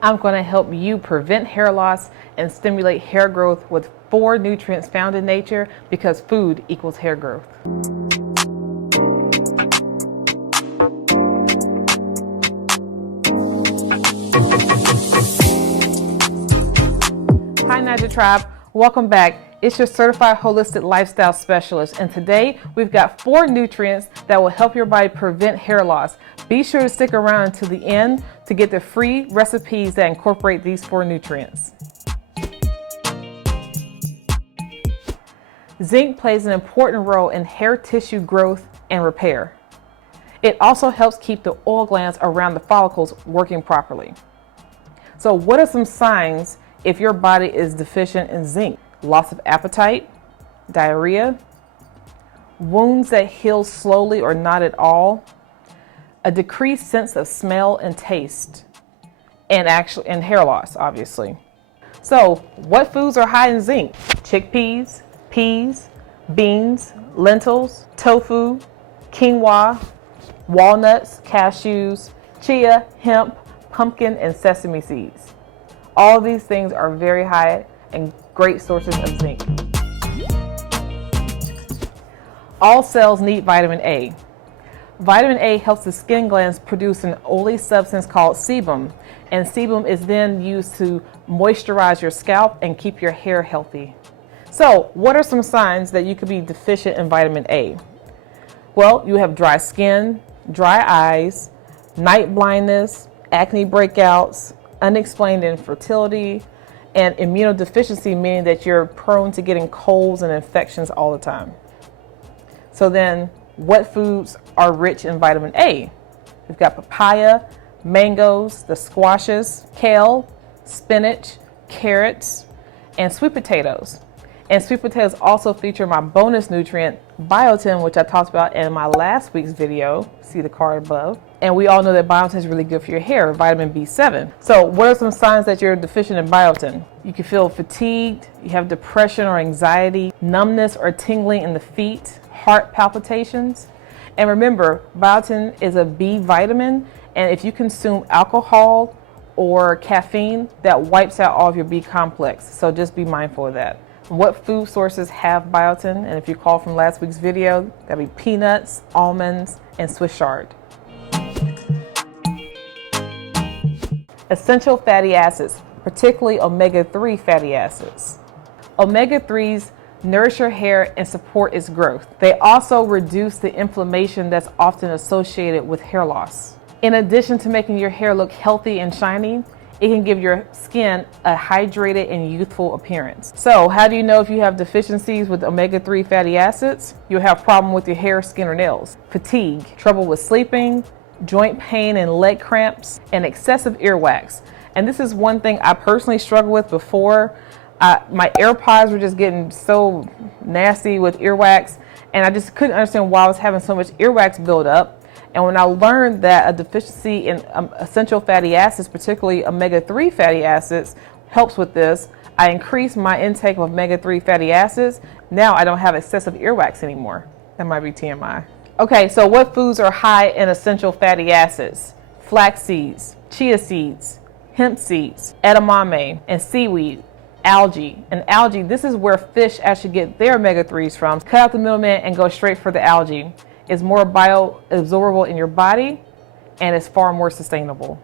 I'm going to help you prevent hair loss and stimulate hair growth with 4 nutrients found in nature, because food equals hair growth. Hi Naija Tribe, welcome back. It's your certified holistic lifestyle specialist, and today we've got 4 nutrients that will help your body prevent hair loss. Be sure to stick around until the end to get the free recipes that incorporate these 4 nutrients. Zinc plays an important role in hair tissue growth and repair. It also helps keep the oil glands around the follicles working properly. So what are some signs if your body is deficient in zinc? Loss of appetite, diarrhea, wounds that heal slowly or not at all, a decreased sense of smell and taste, and hair loss, obviously. So what foods are high in zinc? Chickpeas, peas, beans, lentils, tofu, quinoa, walnuts, cashews, chia, hemp, pumpkin, and sesame seeds. All these things are very high and great sources of zinc. All cells need vitamin A. Vitamin A helps the skin glands produce an oily substance called sebum, and sebum is then used to moisturize your scalp and keep your hair healthy. So, what are some signs that you could be deficient in vitamin A? Well, you have dry skin, dry eyes, night blindness, acne breakouts, unexplained infertility, and immunodeficiency, meaning that you're prone to getting colds and infections all the time. So then, what foods are rich in vitamin A? We've got papaya, mangoes, the squashes, kale, spinach, carrots, and sweet potatoes. And sweet potatoes also feature my bonus nutrient, biotin, which I talked about in my last week's video. See the card above. And we all know that biotin is really good for your hair, vitamin B7. So what are some signs that you're deficient in biotin? You can feel fatigued, you have depression or anxiety, numbness or tingling in the feet, heart palpitations. And remember, biotin is a B vitamin, and if you consume alcohol or caffeine, that wipes out all of your B complex. So just be mindful of that. What food sources have biotin? And if you recall from last week's video, that'd be peanuts, almonds, and Swiss chard. Essential fatty acids, particularly omega-3 fatty acids. Omega-3s nourish your hair and support its growth. They also reduce the inflammation that's often associated with hair loss. In addition to making your hair look healthy and shiny, it can give your skin a hydrated and youthful appearance. So how do you know if you have deficiencies with omega-3 fatty acids? You'll have problem with your hair, skin, or nails. Fatigue, trouble with sleeping, joint pain and leg cramps, and excessive earwax. And this is one thing I personally struggled with before. My AirPods were just getting so nasty with earwax, and I just couldn't understand why I was having so much earwax buildup. And when I learned that a deficiency in essential fatty acids, particularly omega-3 fatty acids, helps with this, I increased my intake of omega-3 fatty acids. Now I don't have excessive earwax anymore. That might be TMI. Okay, so what foods are high in essential fatty acids? Flax seeds, chia seeds, hemp seeds, edamame, and seaweed. Algae. And algae, this is where fish actually get their omega-3s from. Cut out the middleman and go straight for the algae. It's more bioabsorbable in your body, and it's far more sustainable.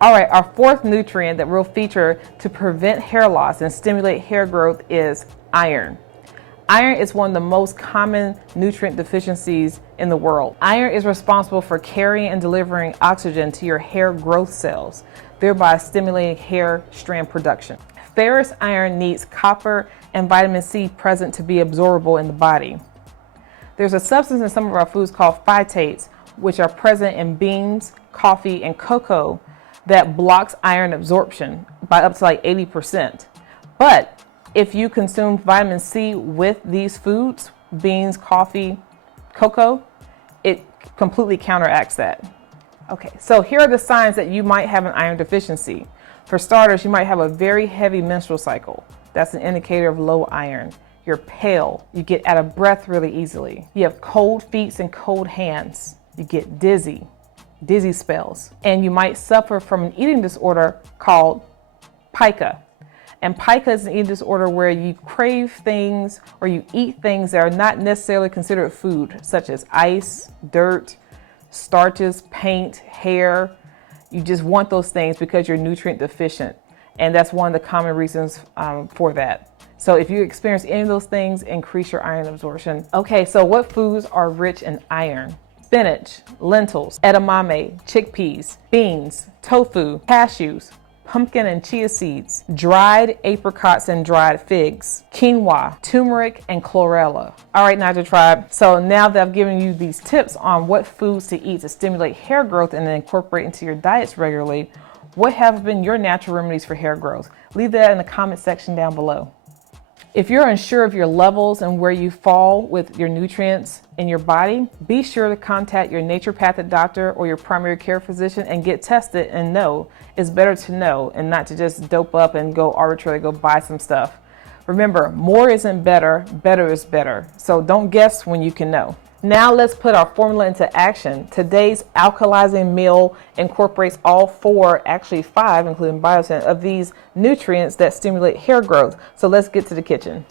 All right, our 4th nutrient that we'll feature to prevent hair loss and stimulate hair growth is iron. Iron is one of the most common nutrient deficiencies in the world. Iron is responsible for carrying and delivering oxygen to your hair growth cells, thereby stimulating hair strand production. Ferrous iron needs copper and vitamin C present to be absorbable in the body. There's a substance in some of our foods called phytates, which are present in beans, coffee, and cocoa, that blocks iron absorption by up to like 80%. But if you consume vitamin C with these foods, beans, coffee, cocoa, it completely counteracts that. Okay, so here are the signs that you might have an iron deficiency. For starters, you might have a very heavy menstrual cycle. That's an indicator of low iron. You're pale. You get out of breath really easily. You have cold feet and cold hands. You get dizzy. dizzy spells. And you might suffer from an eating disorder called pica. And pica is an eating disorder where you crave things or you eat things that are not necessarily considered food, such as ice, dirt, starches, paint, hair. You just want those things because you're nutrient deficient. And that's one of the common reasons for that. So if you experience any of those things, increase your iron absorption. Okay, so what foods are rich in iron? Spinach, lentils, edamame, chickpeas, beans, tofu, cashews, pumpkin and chia seeds, dried apricots and dried figs, quinoa, turmeric, and chlorella. All right, Naija Tribe. So now that I've given you these tips on what foods to eat to stimulate hair growth and then incorporate into your diets regularly, what have been your natural remedies for hair growth? Leave that in the comment section down below. If you're unsure of your levels and where you fall with your nutrients in your body, be sure to contact your naturopathic doctor or your primary care physician and get tested and know. It's better to know and not to just dope up and go arbitrarily go buy some stuff. Remember, more isn't better, better is better. So don't guess when you can know. Now let's put our formula into action. Today's alkalizing meal incorporates all four, actually five, including biotin, of these nutrients that stimulate hair growth. So let's get to the kitchen.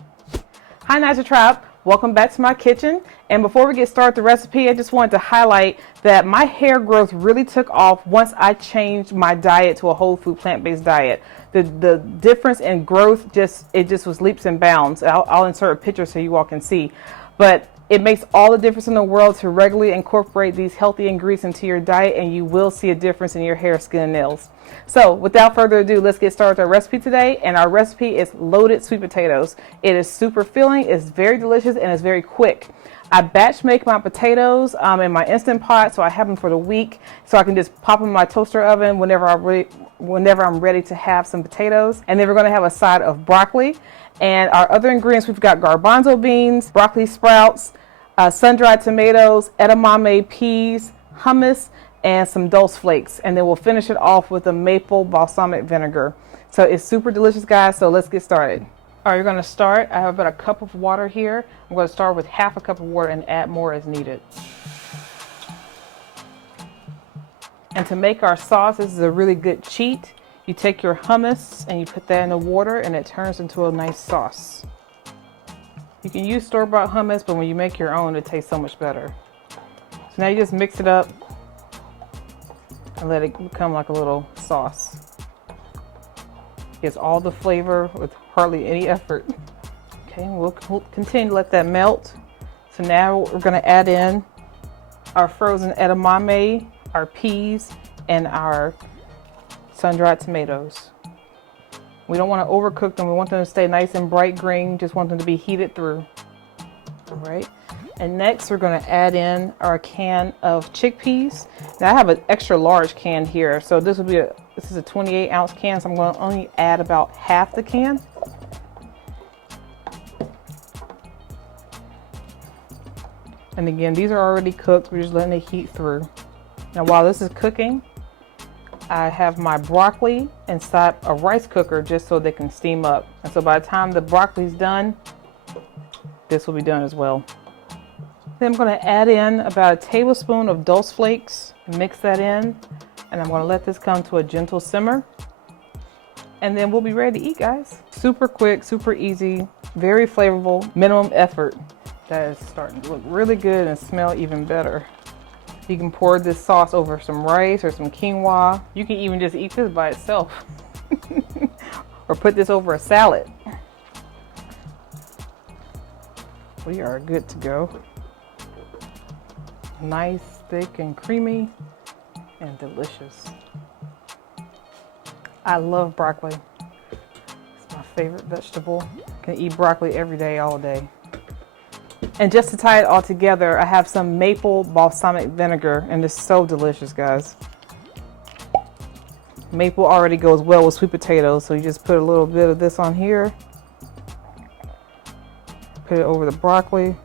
Hi Naija Tribe, welcome back to my kitchen. And before we get started the recipe, I just wanted to highlight that my hair growth really took off once I changed my diet to a whole food plant-based diet. The difference in growth just was leaps and bounds. I'll insert a picture so you all can see. But it makes all the difference in the world to regularly incorporate these healthy ingredients into your diet, and you will see a difference in your hair, skin, and nails. So without further ado, let's get started with our recipe today. And our recipe is loaded sweet potatoes. It is super filling, it's very delicious, and it's very quick. I batch make my potatoes in my Instant Pot, so I have them for the week, so I can just pop them in my toaster oven whenever I'm ready to have some potatoes. And then we're going to have a side of broccoli. And our other ingredients, we've got garbanzo beans, broccoli sprouts, sun-dried tomatoes, edamame peas, hummus, and some dulse flakes. And then we'll finish it off with a maple balsamic vinegar. So it's super delicious, guys. So let's get started. All right, we're going to start. I have about a cup of water here. I'm going to start with half a cup of water and add more as needed. And to make our sauce, this is a really good cheat. You take your hummus and you put that in the water and it turns into a nice sauce. You can use store-bought hummus, but when you make your own, it tastes so much better. So now you just mix it up and let it become like a little sauce. Gets all the flavor with hardly any effort. Okay, we'll continue to let that melt. So now we're going to add in our frozen edamame, our peas, and our sun-dried tomatoes. We don't want to overcook them. We want them to stay nice and bright green. Just want them to be heated through. All right. And next we're going to add in our can of chickpeas. Now I have an extra large can here. So this is a 28-ounce can. So I'm going to only add about half the can. And again, these are already cooked. We're just letting it heat through. Now while this is cooking, I have my broccoli inside a rice cooker just so they can steam up. And so by the time the broccoli's done, this will be done as well. Then I'm going to add in about a tablespoon of dulse flakes, mix that in, and I'm going to let this come to a gentle simmer. And then we'll be ready to eat, guys. Super quick, super easy, very flavorful, minimum effort. That is starting to look really good and smell even better. You can pour this sauce over some rice or some quinoa. You can even just eat this by itself or put this over a salad. We are good to go. Nice, thick, and creamy, and delicious. I love broccoli. It's my favorite vegetable. I can eat broccoli every day, all day. And just to tie it all together, I have some maple balsamic vinegar, and it's so delicious, guys. Maple already goes well with sweet potatoes, so you just put a little bit of this on here. Put it over the broccoli.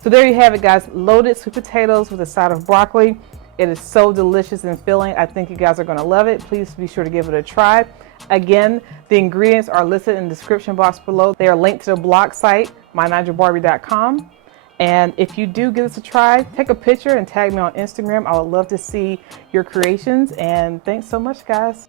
So there you have it, guys. Loaded sweet potatoes with a side of broccoli. It is so delicious and filling. I think you guys are going to love it. Please be sure to give it a try. Again, the ingredients are listed in the description box below. They are linked to the blog site, mynaijaBarbie.com. And if you do give this a try, take a picture and tag me on Instagram. I would love to see your creations. And thanks so much, guys.